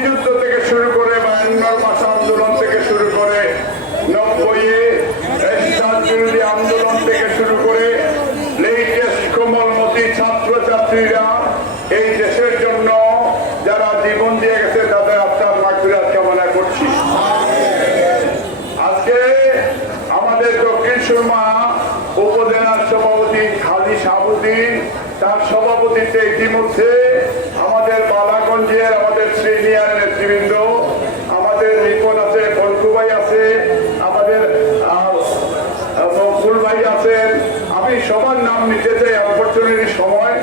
মুক্তিযুদ্ধ থেকে শুরু করে 52 ভাষা আন্দোলন থেকে শুরু করে 90-এ এরশাদ বিরোধী আন্দোলন থেকে শুরু করে লেটেস্ট কোমলমতি ছাত্রছাত্রীরা এই দেশের জন্য যারা জীবন দিয়ে গেছে তাদের আত্মার মাগফিরাত কামনা করছি। আজকে আমাদের দক্ষিণ সুরমা উপজেলার সভাপতি খালি সাবুদ্দিন তার সভাপতিত্বে ইতিমধ্যে আমাদের বালাগঞ্জের আমাদের সিনিয়র নেতৃবৃন্দ, আমাদের রিপন আছে, বন্ধু ভাই আছে, আমাদের মকবুল ভাই আছেন, আমি সবার নাম নিতে চাই, অপরচুনিটির সময়